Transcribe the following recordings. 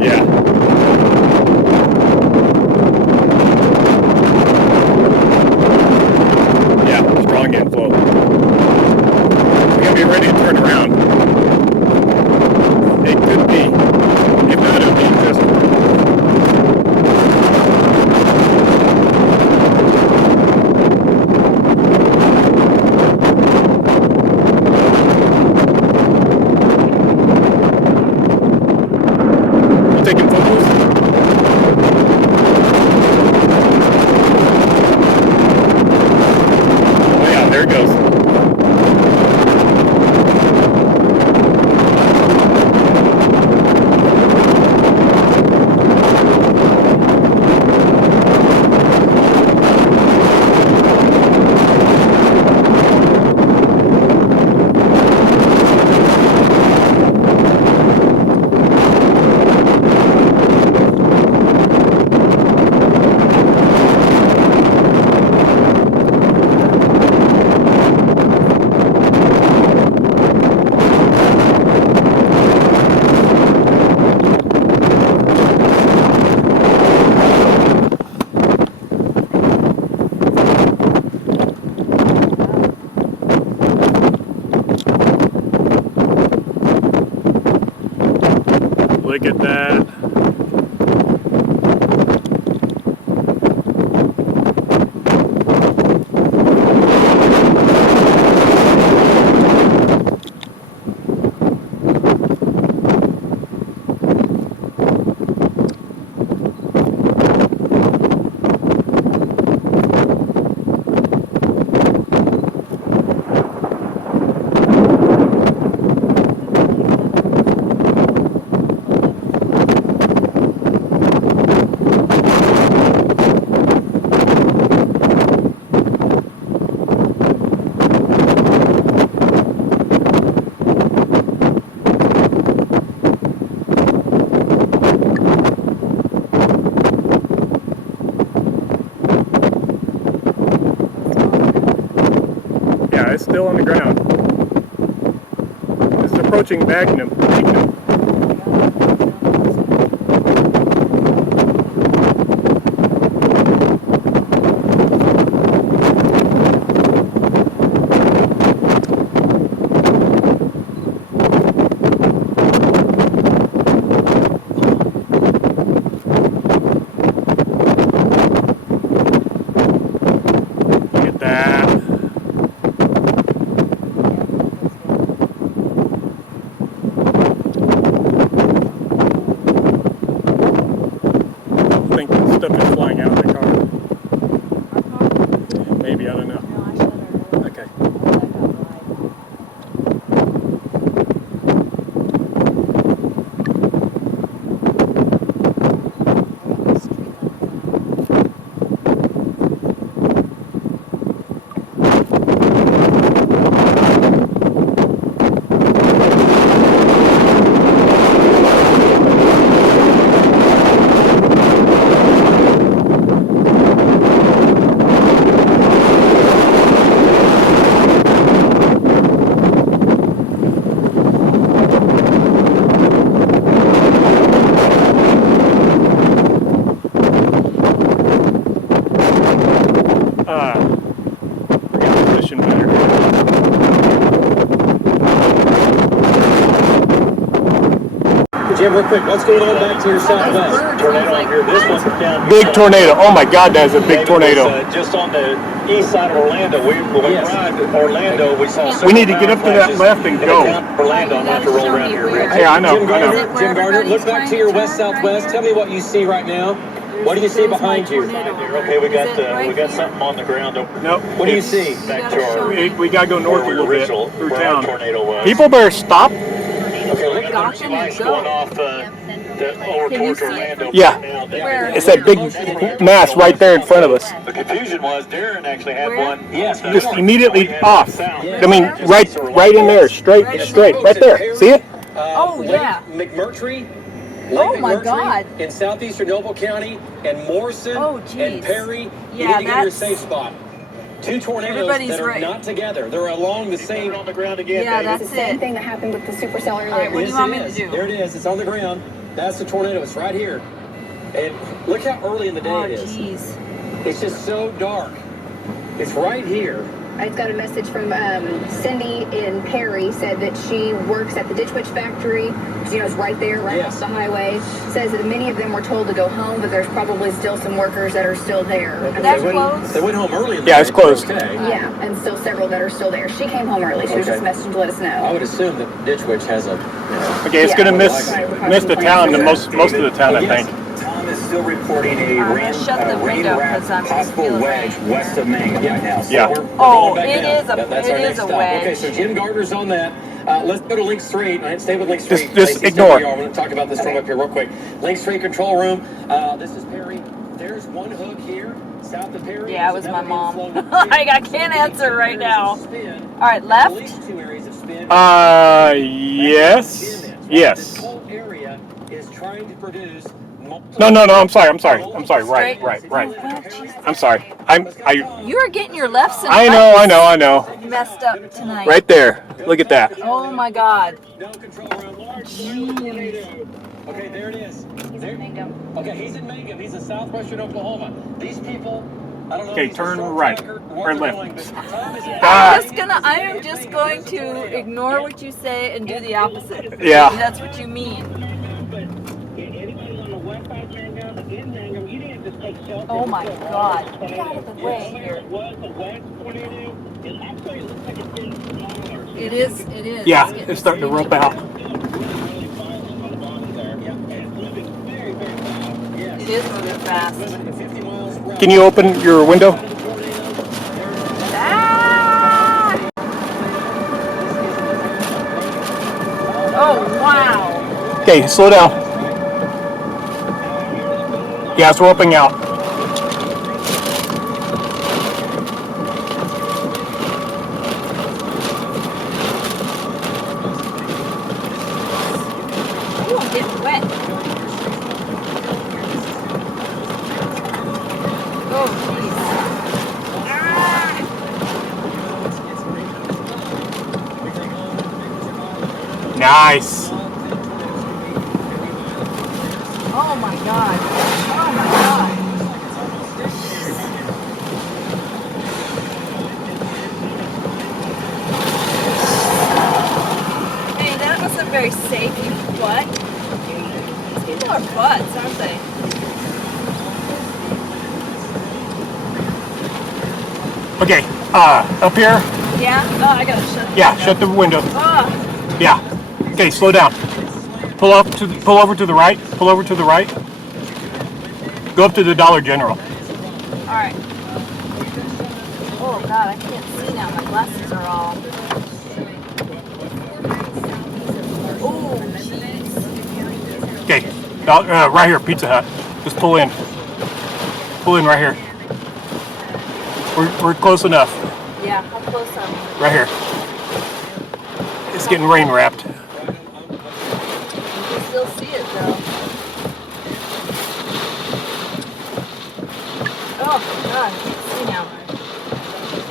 Yeah. Yeah, strong inflow. We're gonna be ready to turn around. It could be. If not, it'll be just. Taking photos. Oh yeah, there it goes. Look at that. Yeah, it's still on the ground. It's approaching Mangum. Look at that. I think stuff is flying out of the car. Maybe, I don't know. Okay. We're getting position better. Jim, real quick, what's going on back to your southwest? Tornado out here. This one's down. Big tornado. Oh my God, that is a big tornado. Just on the east side of Orlando. When we arrived at Orlando, we saw. We need to get up to that left and go. Orlando, not to roll around here. Yeah, I know. Jim Gardner, look back to your west-southwest. Tell me what you see right now. What do you see behind you? Okay, we got something on the ground. Nope. What do you see? Back to our. We gotta go north a little bit through town. Tornado was. People better stop. Okay, look at the lights going off over towards Orlando. Yeah. It's that big mass right there in front of us. The confusion was Darren actually had one. Yes. Just immediately off. I mean, right in there, straight, right there. See it? Oh, yeah. McMurtry. Oh, my God. In southeastern Noble County, and Morrison, and Perry. You need to get your safe spot. Two tornadoes that are not together. They're along the same. On the ground again. Yeah, Dave. that's It's the same thing that happened with the supercell earlier. All right, what do you want me to do? There it is. It's on the ground. That's the tornado. It's right here. And look how early in the day it is. Jeez. It's just so dark. It's right here. I got a message from Cindy in Perry, said that she works at the Ditch Witch factory. You know, it's right there, right off the highway. Says that many of them were told to go home, but there's probably still some workers that are still there. That's closed? They went home early in the Yeah, day. it's closed. Okay. Yeah, and still several that are still there. She came home early. She was just messaging to let us know. I would assume that Ditch Witch has a, you know... Okay, it's going to miss the town, most of the town, I think. Tom is still reporting a rain wrap possible wedge west of Mangum right now. So Yeah. we're going back it down. is That's our next stop. wedge. Okay, so Jim Gardner's on that. Let's go to Link Street. Stay with Link Street. Just Stay ignore. where you are. We're going to talk about this from up here real quick. Link Street control room. This is Perry. There's one hook here, south of Perry. Yeah, it was my mom. I can't answer right now. All right, left? At least 2 areas of spin. Yes. Yes. This whole area is trying to produce... No, I'm sorry. Right. I'm sorry. You are getting your lefts and I know. messed up tonight. Right there. Look at that. Oh my God. No control room. Large tornado. Okay, there it is. Okay, he's in Mangum. He's in southwestern Oklahoma. These people, I don't know. Okay, if he's a turn short right tracker or what they're left. doing, but Tom is in I am just going to ignore what you say and do the opposite. Yeah. That's what you mean. Oh my God. Get out of the way here. It is. Yeah, it's starting to rope out. It is moving fast. Can you open your window? Ah! Oh, wow. Okay, slow down. Yeah, it's roping out. Ooh, I'm getting wet. Oh, jeez. Ah! Nice. Oh my God. Oh my God. Hey, that wasn't very safe, you butt. These people are butts, aren't they? Okay, up here. Yeah? Oh, I gotta shut the Yeah, window. shut the window. Oh, Yeah. Okay, slow down. Pull over to the right. Pull over to the right. Go up to the Dollar General. alright. Oh God, I can't see now. My glasses are all... Oh, jeez. Okay, right here, Pizza Hut. Just pull in. Pull in right here. We're close enough. Yeah, how close are we? Right here. It's getting rain wrapped. You can still see it though. Oh God, I can't see now.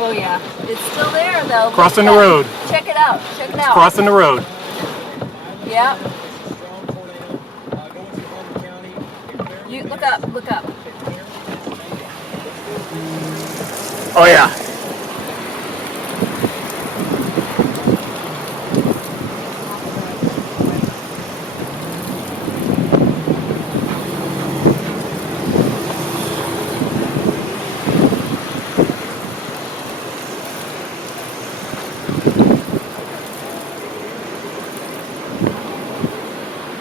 Oh yeah, it's still there though. Crossing Look the at road. that. Check it out. Check it out. Crossing the road. Yeah. You look up. Look up. Oh yeah.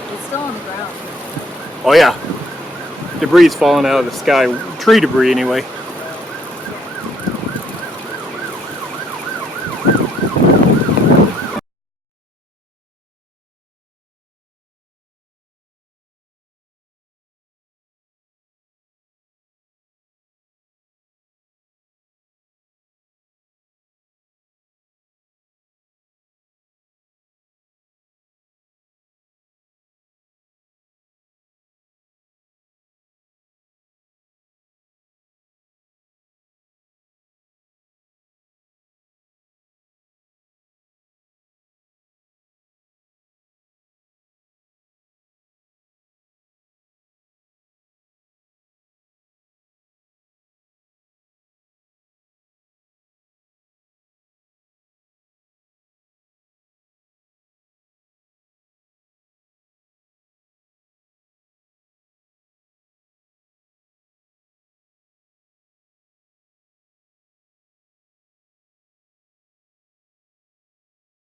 It's still on the ground. Oh yeah. Debris falling out of the sky. Tree debris anyway.